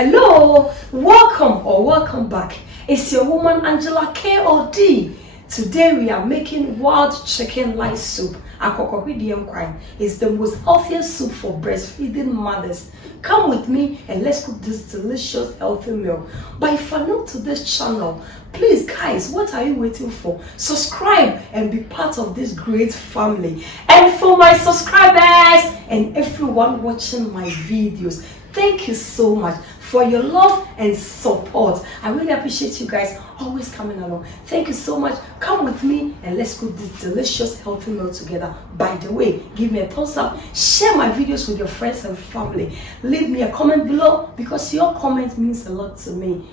Hello, welcome back. It's your woman Angela KOD. Today we are making wild chicken Lightsoup. Akokɔ Nkwan is the most healthiest soup for breastfeeding mothers. Come with me and let's cook this delicious healthy meal. But if you're new to this channel, please guys, what are you waiting for? Subscribe and be part of this great family. And for my subscribers and everyone watching my videos, thank you so much for your love and support. I really appreciate you guys always coming along. Thank you so much. Come with me and let's cook this delicious healthy meal together. By the way, give me a thumbs up, share my videos with your friends and family. Leave me a comment below because your comment means a lot to me.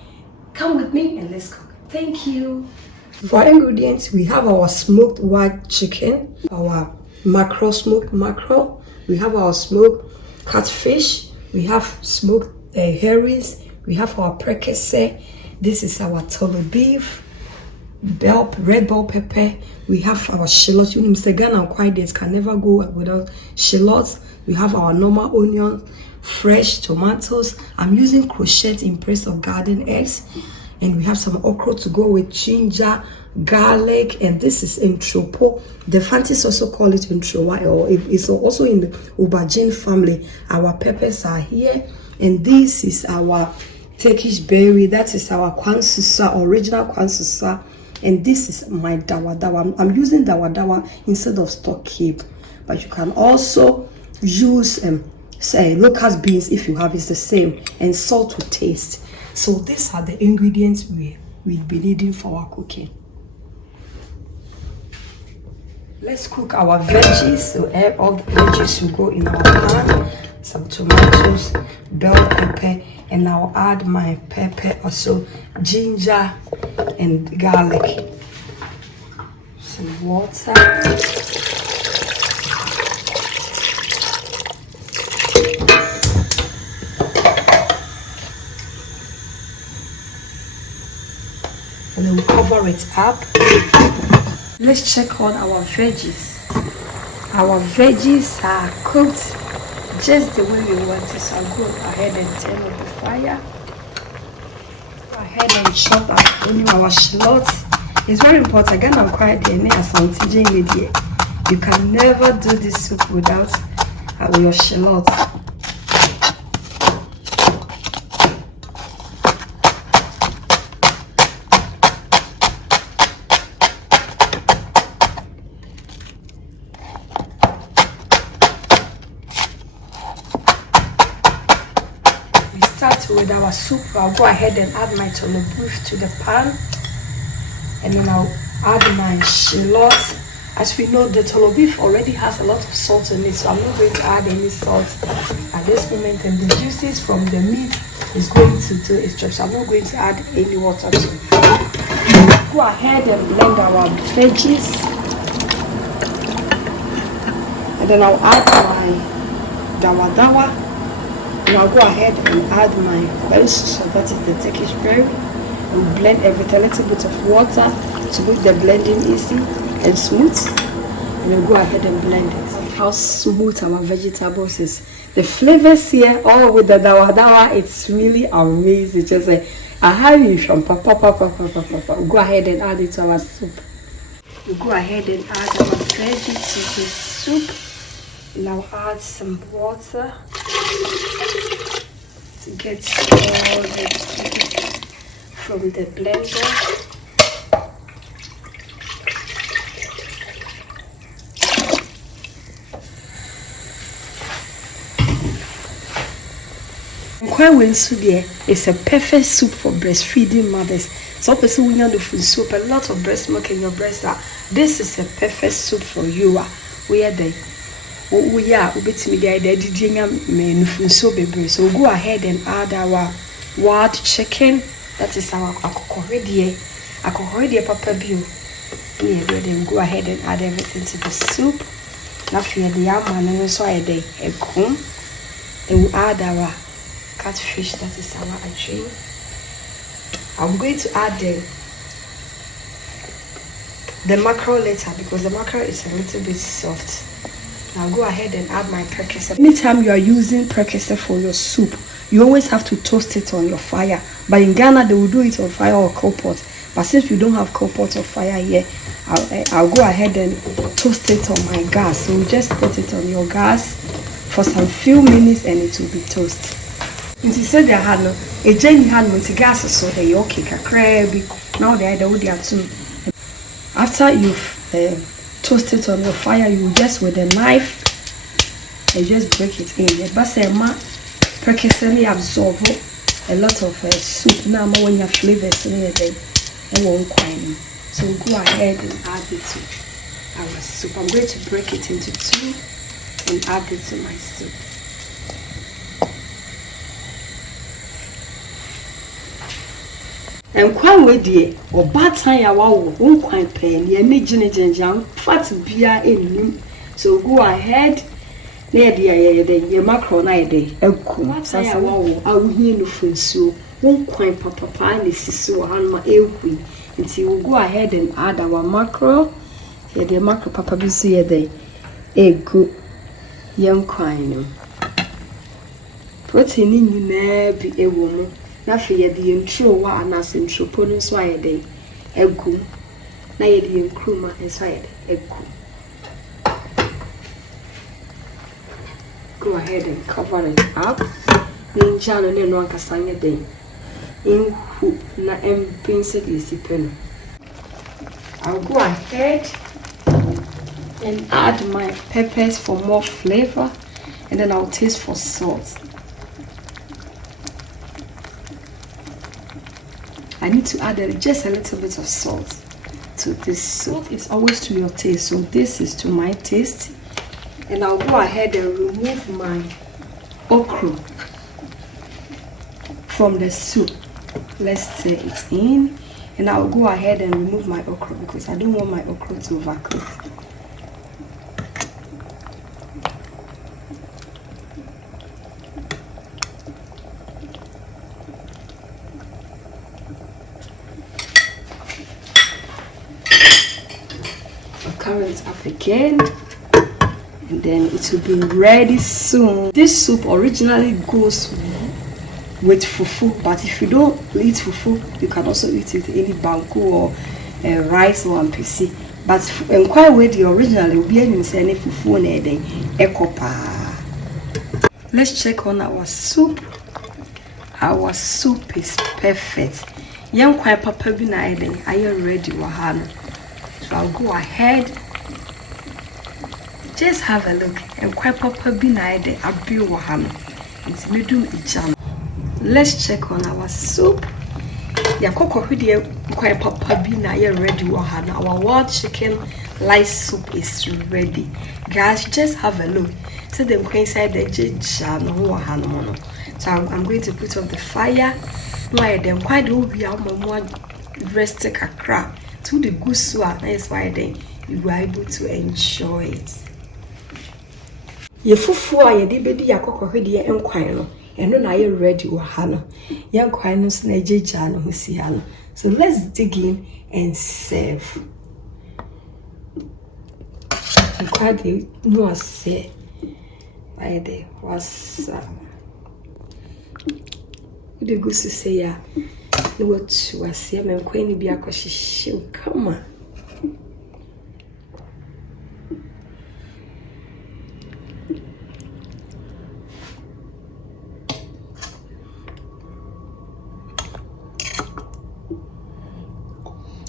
Come with me and let's cook. Thank you. For ingredients, we have our smoked white chicken, our smoked mackerel, we have our smoked catfish, we have smoked herrings, we have our Prekese, this is our Tooloo beef, red bell pepper, we have our Shallot. You know, Mr. Ghana and Courgette can never go without Shallot. We have our normal onion, fresh tomatoes. I'm using Courgette in place of garden eggs, and we have some okra to go with ginger, garlic, and this is entropo. The fancies also call it entrowa, or it's also in the aubergine family. Our peppers are here. And this is our Turkish berry. That is our Kwansusa, original Kwansusa. And this is my Dawadawa. I'm using Dawadawa instead of stock cube. But you can also use say locust beans if you have. It's the same. And salt to taste. So these are the ingredients we'll be needing for our cooking. Let's cook our veggies. So all the veggies will go in our pan. Some tomatoes, bell pepper, and I'll add my pepper, also ginger and garlic. Some water. And then we'll cover it up. Let's check on our veggies. Our veggies are cooked just the way we want it. So I'll go ahead and turn on the fire. Go ahead and chop our shallots. It's very important. Again, I'm quite the you can never do this soup without your shallots. With our soup, I'll go ahead and add my Tooloo beef to the pan, and then I'll add my shallot. As we know, the Tooloo beef already has a lot of salt in it, so I'm not going to add any salt at this moment, and the juices from the meat is going to do its job, so I'm not going to add any water to it. Go ahead and blend our veggies, and then I'll add my Dawadawa. And I'll go ahead and add my so that is the Turkish berry. We'll blend everything, a little bit of water to make the blending easy and smooth. And we'll go ahead and blend it. How smooth our vegetables is. The flavors here, all with the Dawadawa, it's really amazing. Just a high from papa. We'll go ahead and add it to our soup. We'll go ahead and add our veggies to the soup. Now add some water to get all the from the blender. It's a perfect soup for breastfeeding mothers. So person when you do food soup, a lot of breast milk in your breast. This is a perfect soup for you. We are there. We are me so we'll go ahead and add our wild chicken. That is our akokɔ papa bio. Then go ahead and add everything to the soup. Now for the yam and so I day a comb. Then we'll add our catfish. That is our actually. I'm going to add the mackerel later because the mackerel is a little bit soft. Now go ahead and add my Prekese. Anytime you are using Prekese for your soup, you always have to toast it on your fire. But in Ghana, they will do it on fire or coal pot. But since we don't have coal pot or fire here, I'll go ahead and toast it on my gas. So you just put it on your gas for some few minutes and it will be toast. And you said they had no a jenny hand when the gas so they okay crabby. Now they would have too. After you've toasted on your fire, you just with a knife and just break it in. The basema Prekese absorb a lot of soup now when you flavors in it and won't quite. So go ahead and add it to our soup. I'm going to break it into two and add it to my soup. And quite with the or bad time won't quite pay near me ginger fat beer in him. So go ahead. Near the mackerel night day. A cool Sasa wow, I will hear no food so won't quite papa and the sister and my equi. Until we'll go ahead and add our mackerel. Here the mackerel papa be see the egg young quine. Protein in be a woman. Nothing yet the intro one as intro pony swire day. Egg goo. Now yet the cruma inside egg goo. Go ahead and cover it up. Then Jan and one casanga day. In who na pencil is pen. I'll go ahead and add my peppers for more flavor, and then I'll taste for salt. I need to add just a little bit of salt to this soup. It's always to your taste, so this is to my taste. And I'll go ahead and remove my okra from the soup. Let's stir it in, and I'll go ahead and remove my okra because I don't want my okra to overcook. I'll cover it up again, and then it will be ready soon. This soup originally goes with fufu, but if you don't eat fufu, you can also eat it with any banku or rice or ampisi. But quite with the original, will be any fufu and ekopa. Let's check on our soup. Our soup is perfect. Young quite papa bina are you ready, Wahana? So I'll go ahead. Just have a look. And quite papa bina abi Wahana. It's medium icham. Let's check on our soup. Ya koko hudi quite papa bina you ready, Wahana. Our wild chicken Lightsoup is ready. Guys, just have a look. So the inside the ginger no Wahana mono. So I'm going to put on the fire. Why then quite do we are more rest kakra to the gusua. That's why then you were able to enjoy it. Ye fufu a ye de bedi yakoko hwede enkwan no eno na ye ready wa ha no ye nkwan no so na ejeja no hosi ha no. So let's dig in and serve. Nkwan de no ase why de was the gusu say ya no what was here men nkwan ni bi akohihye come on.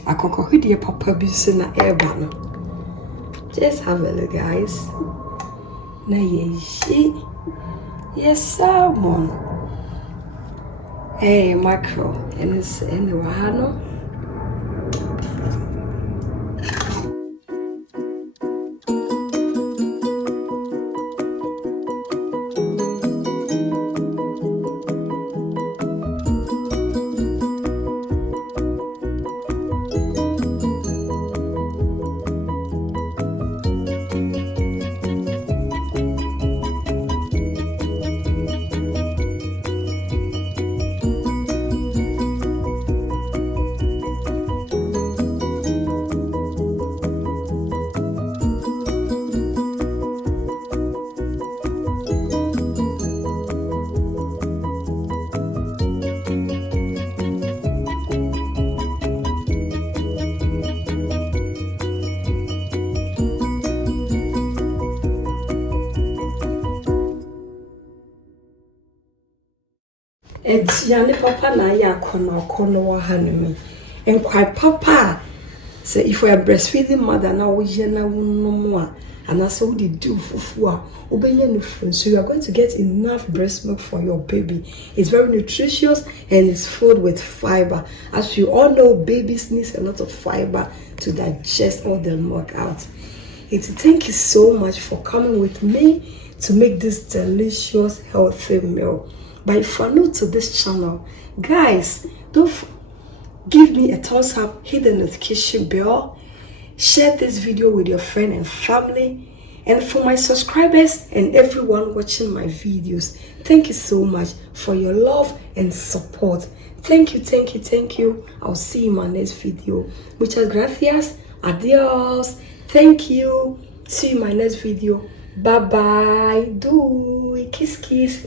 Akokɔ hwede papa bi so na eba no. Just have a look, guys. Na ye salmon. Mackerel and it's in the wahano. Yane papa na ya kono wa hanumi. And quite papa say if we are breastfeeding mother now we na no and that's what they do for so you are going to get enough breast milk for your baby. It's very nutritious and it's filled with fiber. As you all know, babies need a lot of fiber to digest all the milk out. Thank you so much for coming with me to make this delicious healthy meal. But if you're new to this channel, guys, don't give me a thumbs up, hit the notification bell, share this video with your friend and family. And for my subscribers and everyone watching my videos, thank you so much for your love and support. Thank you. I'll see you in my next video. Muchas gracias. Adios. Thank you. See you in my next video. Bye bye. Do kiss.